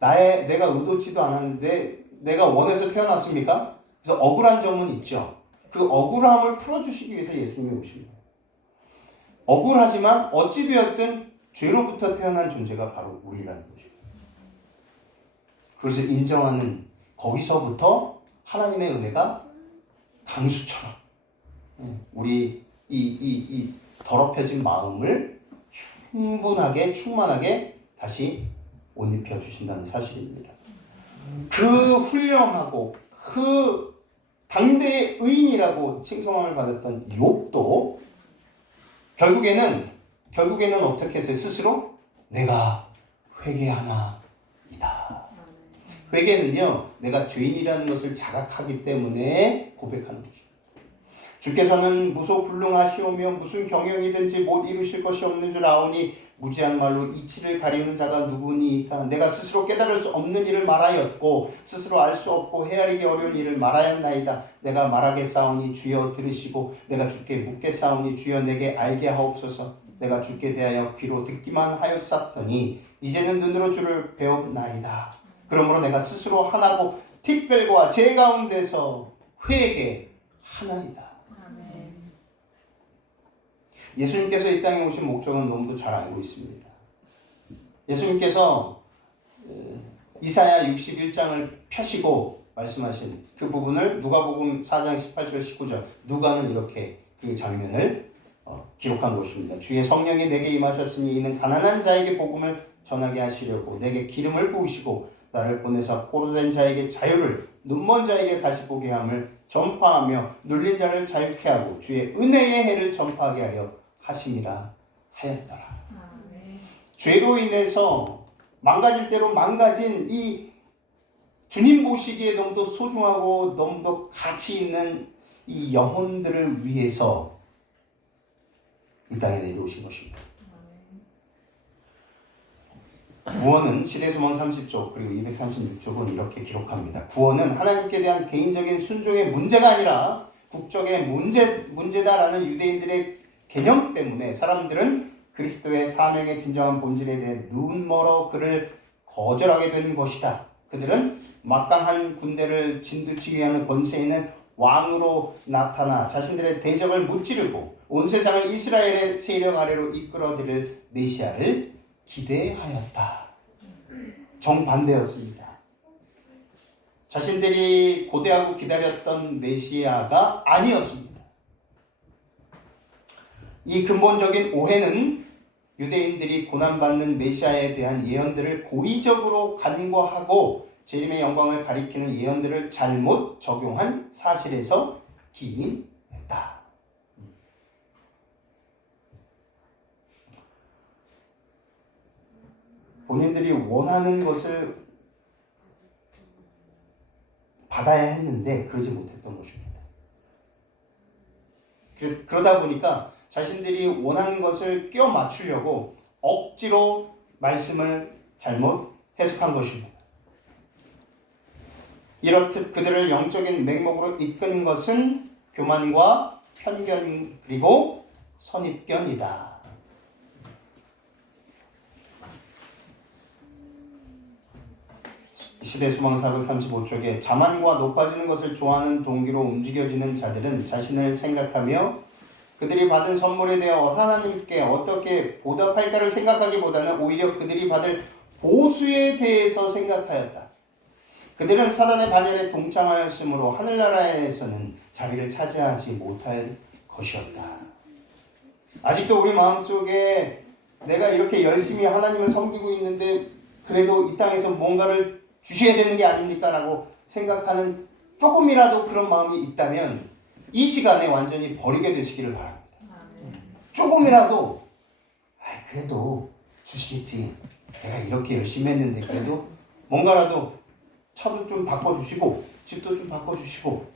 내가 의도치도 않았는데 내가 원해서 태어났습니까? 그래서 억울한 점은 있죠. 그 억울함을 풀어주시기 위해서 예수님이 오십니다. 억울하지만 어찌되었든 죄로부터 태어난 존재가 바로 우리라는 것입니다. 그것을 인정하는 거기서부터 하나님의 은혜가 강수처럼 우리 이 더럽혀진 마음을 충만하게 다시 옷 입혀 주신다는 사실입니다. 그 훌륭하고 그 당대의 의인이라고 칭송함을 받았던 욥도 결국에는 어떻게 했어요? 스스로 내가 회개하나이다. 회개는요, 내가 죄인이라는 것을 자각하기 때문에 고백하는 것입니다. 주께서는 무소불능하시오며 무슨 경영이든지 못 이루실 것이 없는 줄 아오니 무지한 말로 이치를 가리우는 자가 누구니까. 내가 스스로 깨달을 수 없는 일을 말하였고 스스로 알 수 없고 헤아리기 어려운 일을 말하였나이다. 내가 말하겠사오니 주여 들으시고 내가 주께 묻겠사오니 주여 내게 알게 하옵소서. 내가 주께 대하여 귀로 듣기만 하였사더니 이제는 눈으로 주를 배웁나이다. 그러므로 내가 스스로 하나고 특별과 죄 가운데서 회개하나이다. 예수님께서 이 땅에 오신 목적은 너무도 잘 알고 있습니다. 예수님께서 이사야 61장을 펴시고 말씀하신 그 부분을 누가복음 4장 18절 19절 누가는 이렇게 그 장면을 기록한 것입니다. 주의 성령이 내게 임하셨으니 이는 가난한 자에게 복음을 전하게 하시려고 내게 기름을 부으시고 나를 보내사 포로된 자에게 자유를 눈먼 자에게 다시 보게 함을 전파하며 눌린 자를 자유케 하고 주의 은혜의 해를 전파하게 하려 하심이라 하였더라. 죄로 인해서 망가질 대로 망가진 이 주님 보시기에 너무도 소중하고 너무도 가치 있는 이 영혼들을 위해서 이 땅에 내려오신 것입니다. 구원은 시대소망 30쪽 그리고 236쪽은 이렇게 기록합니다. 구원은 하나님께 대한 개인적인 순종의 문제가 아니라 국적의 문제다라는 유대인들의 개념 때문에 사람들은 그리스도의 사명의 진정한 본질에 대해 눈멀어 그를 거절하게 된 것이다. 그들은 막강한 군대를 진두치게 하는 권세 있는 왕으로 나타나 자신들의 대적을 무찌르고 온 세상을 이스라엘의 세력 아래로 이끌어들일 메시아를 기대하였다. 정반대였습니다. 자신들이 고대하고 기다렸던 메시아가 아니었습니다. 이 근본적인 오해는 유대인들이 고난받는 메시아에 대한 예언들을 고의적으로 간과하고 재림의 영광을 가리키는 예언들을 잘못 적용한 사실에서 기인했다. 본인들이 원하는 것을 받아야 했는데 그러지 못했던 것입니다. 그러다 보니까 자신들이 원하는 것을 껴 맞추려고 억지로 말씀을 잘못 해석한 것입니다. 이렇듯 그들을 영적인 맹목으로 이끈 것은 교만과 편견 그리고 선입견이다. 시대소망 435쪽에 자만과 높아지는 것을 좋아하는 동기로 움직여지는 자들은 자신을 생각하며 그들이 받은 선물에 대해 하나님께 어떻게 보답할까를 생각하기보다는 오히려 그들이 받을 보수에 대해서 생각하였다. 그들은 사단의 반열에 동참하였으므로 하늘나라에서는 자리를 차지하지 못할 것이었다. 아직도 우리 마음속에 내가 이렇게 열심히 하나님을 섬기고 있는데 그래도 이 땅에서 뭔가를 주셔야 되는 게 아닙니까? 라고 생각하는 조금이라도 그런 마음이 있다면 이 시간에 완전히 버리게 되시기를 바랍니다. 조금이라도 그래도 주시겠지. 내가 이렇게 열심히 했는데 그래도 뭔가라도 차도 좀 바꿔주시고 집도 좀 바꿔주시고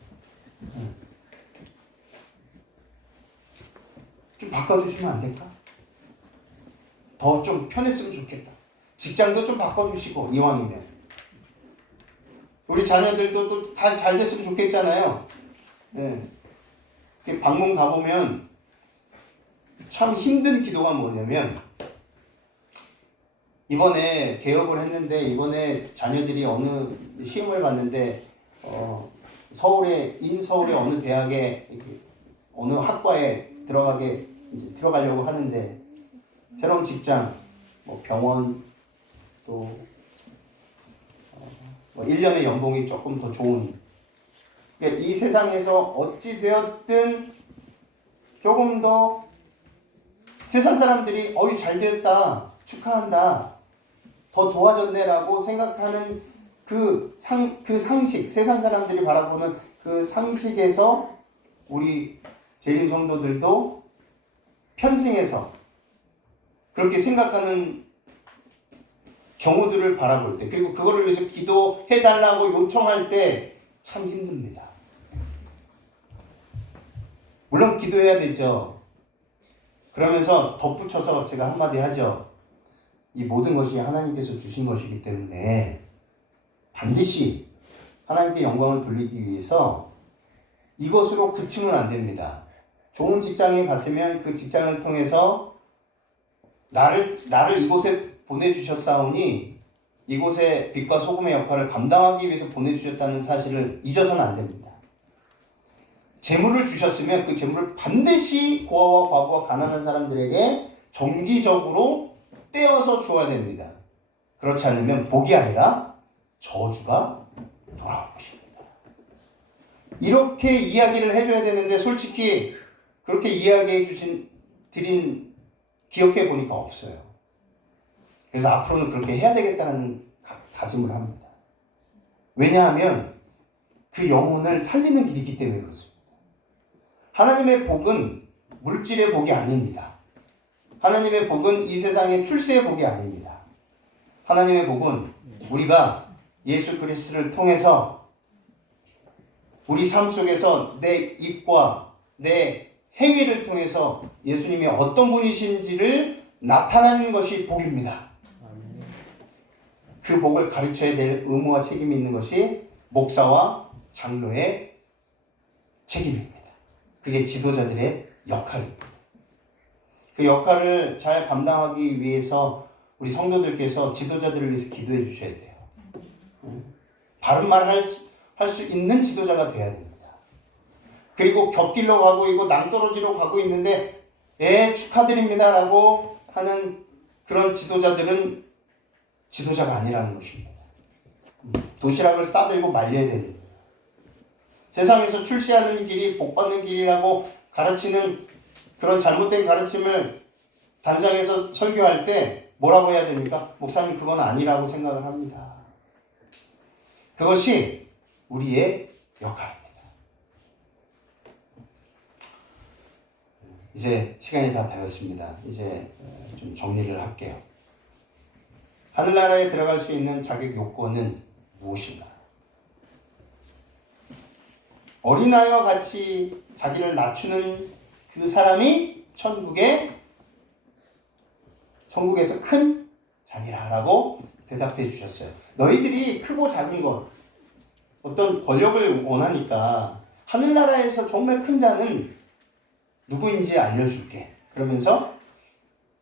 좀 바꿔주시면 안 될까? 더 좀 편했으면 좋겠다. 직장도 좀 바꿔주시고 이왕이면 우리 자녀들도 또 다 잘 됐으면 좋겠잖아요. 방문 가보면 참 힘든 기도가 뭐냐면 이번에 개업을 했는데 이번에 자녀들이 어느 시험을 봤는데 서울의 인서울의 어느 대학에 어느 학과에 들어가려고 하는데 새로운 직장, 뭐 병원 또 1년의 연봉이 조금 더 좋은 이 세상에서 어찌 되었든 조금 더 세상 사람들이 어이 잘 됐다 축하한다 더 좋아졌네라고 생각하는 그 상식 세상 사람들이 바라보는 그 상식에서 우리 재림 성도들도 편승해서 그렇게 생각하는 경우들을 바라볼 때 그리고 그거를 위해서 기도해달라고 요청할 때 참 힘듭니다. 물론 기도해야 되죠. 그러면서 덧붙여서 제가 한마디 하죠. 이 모든 것이 하나님께서 주신 것이기 때문에 반드시 하나님께 영광을 돌리기 위해서 이것으로 그치면 안 됩니다. 좋은 직장에 갔으면 그 직장을 통해서 나를 이곳에 보내주셨사오니 이곳에 빛과 소금의 역할을 감당하기 위해서 보내주셨다는 사실을 잊어서는 안 됩니다. 재물을 주셨으면 그 재물을 반드시 고아와 과부와 가난한 사람들에게 정기적으로 떼어서 주어야 됩니다. 그렇지 않으면 복이 아니라 저주가 돌아올 것입니다. 이렇게 이야기를 해줘야 되는데 솔직히 그렇게 이야기해 드린 기억해 보니까 없어요. 그래서 앞으로는 그렇게 해야 되겠다는 다짐을 합니다. 왜냐하면 그 영혼을 살리는 길이기 때문에 그렇습니다. 하나님의 복은 물질의 복이 아닙니다. 하나님의 복은 이 세상의 출세의 복이 아닙니다. 하나님의 복은 우리가 예수 그리스도를 통해서 우리 삶 속에서 내 입과 내 행위를 통해서 예수님이 어떤 분이신지를 나타나는 것이 복입니다. 그 복을 가르쳐야 될 의무와 책임이 있는 것이 목사와 장로의 책임입니다. 그게 지도자들의 역할입니다. 그 역할을 잘 감당하기 위해서 우리 성도들께서 지도자들을 위해서 기도해 주셔야 돼요. 바른 말 할 수 있는 지도자가 돼야 됩니다. 그리고 곁길로 가고 있고 낭떠러지로 가고 있는데 축하드립니다 라고 하는 그런 지도자들은 지도자가 아니라는 것입니다. 도시락을 싸들고 말려야 됩니다. 세상에서 출세하는 길이 복받는 길이라고 가르치는 그런 잘못된 가르침을 단상에서 설교할 때 뭐라고 해야 됩니까? 목사님 그건 아니라고 생각을 합니다. 그것이 우리의 역할입니다. 이제 시간이 다 되었습니다. 이제 좀 정리를 할게요. 하늘나라에 들어갈 수 있는 자격 요건은 무엇인가? 어린아이와 같이 자기를 낮추는 그 사람이 천국에서 큰 자니라라고 대답해 주셨어요. 너희들이 크고 작은 것, 어떤 권력을 원하니까 하늘나라에서 정말 큰 자는 누구인지 알려줄게. 그러면서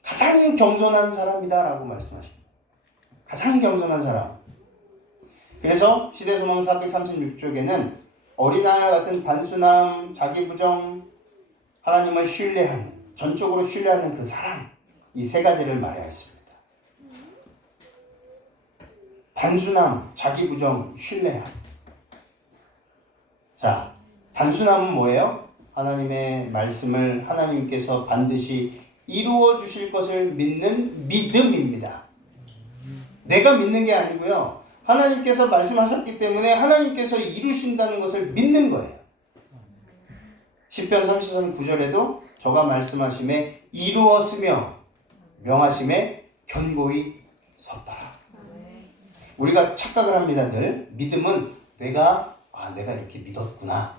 가장 겸손한 사람이다라고 말씀하십니다. 가장 겸손한 사람. 그래서 시대소망 436쪽에는 어린아이와 같은 단순함, 자기부정, 하나님을 신뢰하는, 전적으로 신뢰하는 그 사랑, 이 세 가지를 말해야 했습니다. 단순함, 자기부정, 신뢰함. 자, 단순함은 뭐예요? 하나님의 말씀을 하나님께서 반드시 이루어 주실 것을 믿는 믿음입니다. 내가 믿는 게 아니고요. 하나님께서 말씀하셨기 때문에 하나님께서 이루신다는 것을 믿는 거예요. 시편 33편 9절에도 저가 말씀하심에 이루었으며 명하심에 견고히 섰더라. 우리가 착각을 합니다. 늘 믿음은 내가 이렇게 믿었구나.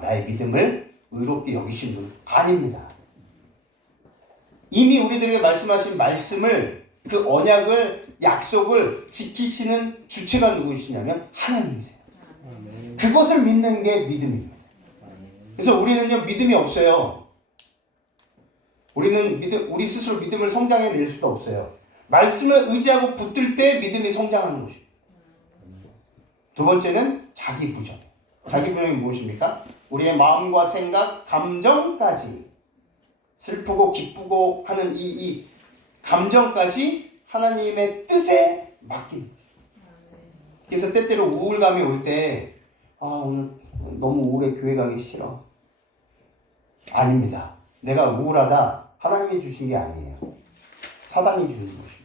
나의 믿음을 의롭게 여기신 분 아닙니다. 이미 우리들에게 말씀하신 말씀을 그 언약을 약속을 지키시는 주체가 누구시냐면 하나님이세요. 아멘. 그것을 믿는 게 믿음입니다. 그래서 우리는요 믿음이 없어요. 우리 스스로 믿음을 성장해 낼 수도 없어요. 말씀을 의지하고 붙들 때 믿음이 성장하는 것입니다. 두 번째는 자기 부정. 자기 부정이 무엇입니까? 우리의 마음과 생각, 감정까지 슬프고 기쁘고 하는 이 감정까지 하나님의 뜻에 맡기는 거예요. 그래서 때때로 우울감이 올 때 오늘 너무 우울해 교회 가기 싫어. 아닙니다. 내가 우울하다 하나님이 주신 게 아니에요. 사단이 주는 것입니다.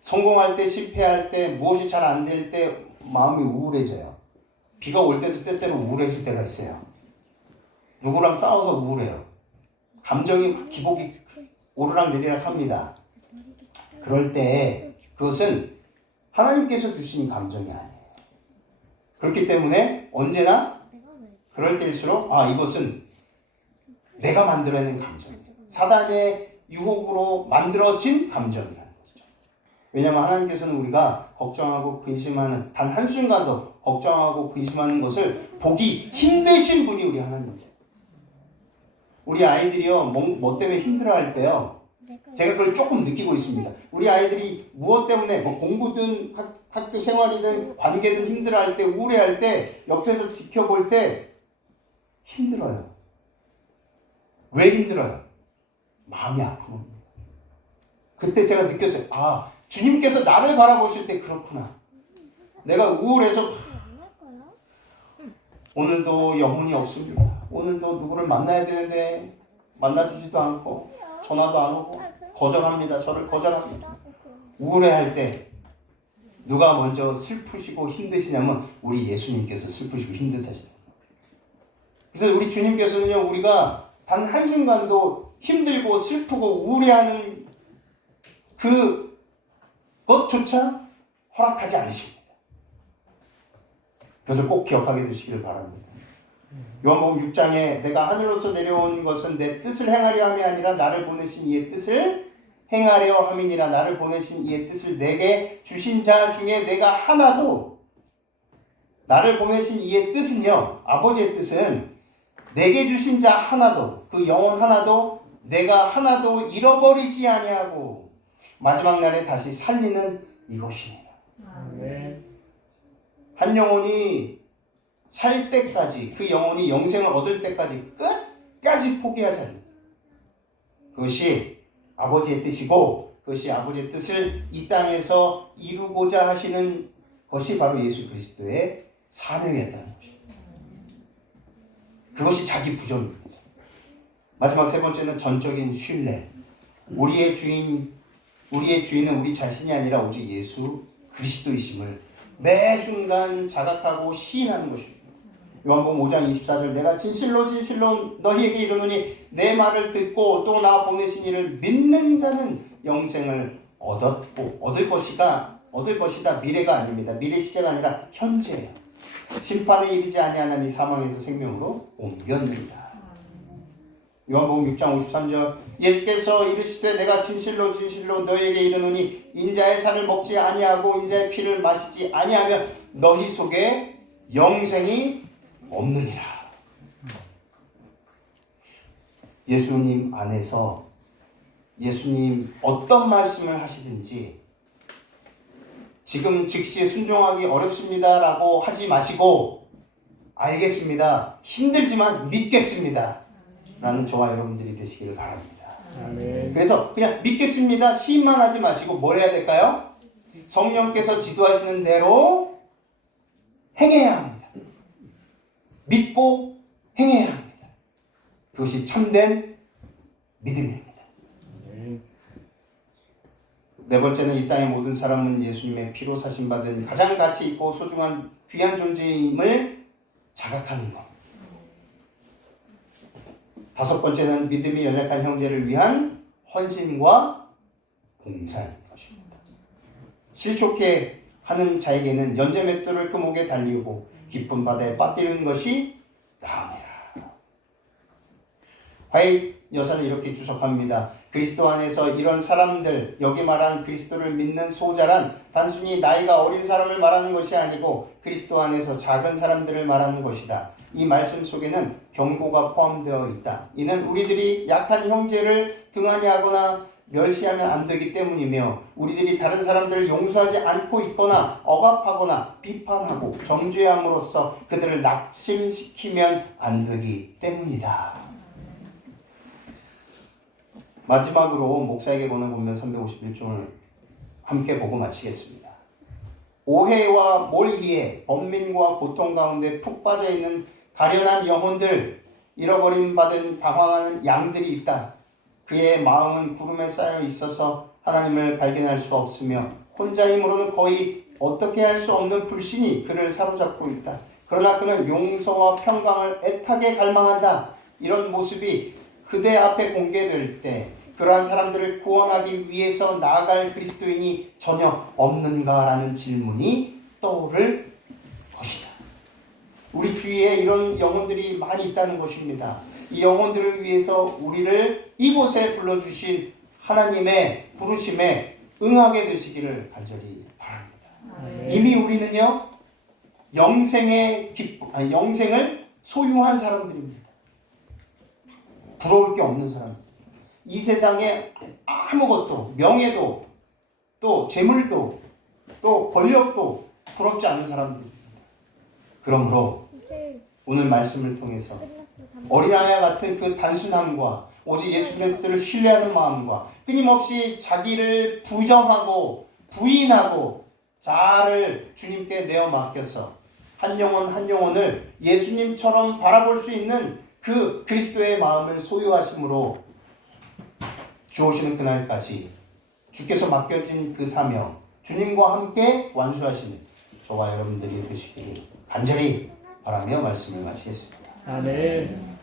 성공할 때 실패할 때 무엇이 잘 안 될 때 마음이 우울해져요. 비가 올 때도 때때로 우울해질 때가 있어요. 누구랑 싸워서 우울해요. 감정이 기복이 오르락 내리락 합니다. 그럴 때 그것은 하나님께서 주신 감정이 아니에요. 그렇기 때문에 언제나 그럴 때일수록 이것은 내가 만들어낸 감정이에요. 사단의 유혹으로 만들어진 감정이라는 거죠. 왜냐하면 하나님께서는 우리가 걱정하고 근심하는 단 한순간도 걱정하고 근심하는 것을 보기 힘드신 분이 우리 하나님이세요. 우리 아이들이요 뭐 때문에 힘들어할 때요 제가 그걸 조금 느끼고 있습니다. 우리 아이들이 무엇 때문에 공부든 학교 생활이든 관계든 힘들어할 때 우울해할 때 옆에서 지켜볼 때 힘들어요. 왜 힘들어요? 마음이 아픈 겁니다. 그때 제가 느꼈어요. 주님께서 나를 바라보실 때 그렇구나. 내가 우울해서 오늘도 영혼이 없습니다. 오늘도 누구를 만나야 되는데 만나주지도 않고 전화도 안 오고 거절합니다. 저를 거절합니다. 우울해할 때 누가 먼저 슬프시고 힘드시냐면 우리 예수님께서 슬프시고 힘드시죠. 그래서 우리 주님께서는요 우리가 단 한순간도 힘들고 슬프고 우울해하는 그것조차 허락하지 않으십니다. 그래서 꼭 기억하게 되시기를 바랍니다. 요한복음 6장에 내가 하늘로서 내려온 것은 내 뜻을 행하려 함이 아니라 나를 보내신 이의 뜻을 행하려 함이니라. 나를 보내신 이의 뜻을 내게 주신 자 중에 내가 하나도 나를 보내신 이의 뜻은요 아버지의 뜻은 내게 주신 자 하나도 그 영혼 하나도 내가 하나도 잃어버리지 아니하고 마지막 날에 다시 살리는 이것이니라. 아멘. 한 영혼이 살 때까지 그 영혼이 영생을 얻을 때까지 끝까지 포기하지 않는다. 그것이 아버지의 뜻이고 그것이 아버지의 뜻을 이 땅에서 이루고자 하시는 것이 바로 예수 그리스도의 사명이었다는 것입니다. 그것이 자기 부정입니다. 마지막 세 번째는 전적인 신뢰. 우리의 주인은 우리 자신이 아니라 오직 예수 그리스도이심을 매 순간 자각하고 시인하는 것입니다. 요한복음 5장 24절 내가 진실로 너희에게 이르노니 내 말을 듣고 또 나 보내신 이를 믿는 자는 영생을 얻을 것이다. 미래가 아닙니다. 미래 시제가 아니라 현재예요. 심판에 이르지 아니하나니 사망에서 생명으로 옮겼느니라. 요한복음 6장 53절 예수께서 이르시되 내가 진실로 너희에게 이르노니 인자의 살을 먹지 아니하고 인자의 피를 마시지 아니하면 너희 속에 영생이 없느니라. 예수님 안에서 예수님 어떤 말씀을 하시든지 지금 즉시 순종하기 어렵습니다라고 하지 마시고 알겠습니다. 힘들지만 믿겠습니다. 라는 저와 여러분들이 되시기를 바랍니다. 아멘. 그래서 그냥 믿겠습니다. 시인만 하지 마시고 뭘 해야 될까요? 성령께서 지도하시는 대로 행해야 합니다. 믿고 행해야 합니다. 그것이 참된 믿음입니다. 네 번째는 이 땅의 모든 사람은 예수님의 피로 사신받은 가장 가치 있고 소중한 귀한 존재임을 자각하는 것. 다섯 번째는 믿음이 연약한 형제를 위한 헌신과 봉사인 것입니다. 실족해 하는 자에게는 연재 맷돌을 그 목에 달리고 깊은 바다에 빠뜨리는 것이 나으니라. 화이트 여사는 이렇게 주석합니다. 그리스도 안에서 이런 사람들, 여기 말한 그리스도를 믿는 소자란 단순히 나이가 어린 사람을 말하는 것이 아니고 그리스도 안에서 작은 사람들을 말하는 것이다. 이 말씀 속에는 경고가 포함되어 있다. 이는 우리들이 약한 형제를 등한히 하거나 멸시하면 안 되기 때문이며 우리들이 다른 사람들을 용서하지 않고 있거나 억압하거나 비판하고 정죄함으로써 그들을 낙심시키면 안 되기 때문이다. 마지막으로 목사에게 보낸 본문 351쪽을 함께 보고 마치겠습니다. 오해와 몰이기에 번민과 고통 가운데 푹 빠져있는 가련한 영혼들, 잃어버림 받은 방황하는 양들이 있다. 그의 마음은 구름에 쌓여 있어서 하나님을 발견할 수 없으며 혼자 힘으로는 거의 어떻게 할 수 없는 불신이 그를 사로잡고 있다. 그러나 그는 용서와 평강을 애타게 갈망한다. 이런 모습이 그대 앞에 공개될 때 그러한 사람들을 구원하기 위해서 나아갈 그리스도인이 전혀 없는가라는 질문이 떠오를 것이다. 우리 주위에 이런 영혼들이 많이 있다는 것입니다. 이 영혼들을 위해서 우리를 이곳에 불러주신 하나님의 부르심에 응하게 되시기를 간절히 바랍니다. 이미 우리는요 영생을 소유한 사람들입니다. 부러울 게 없는 사람들. 이 세상에 아무것도, 명예도, 또 재물도, 또 권력도 부럽지 않은 사람들입니다. 그러므로 오늘 말씀을 통해서 어린아이와 같은 그 단순함과 오직 예수 그리스도를 신뢰하는 마음과 끊임없이 자기를 부정하고 부인하고 자아를 주님께 내어 맡겨서 한 영혼 한 영혼을 예수님처럼 바라볼 수 있는 그 그리스도의 마음을 소유하심으로 주오시는 그날까지 주께서 맡겨진 그 사명 주님과 함께 완수하시는 저와 여러분들이 되시기를 간절히 바라며 말씀을 마치겠습니다. 아멘.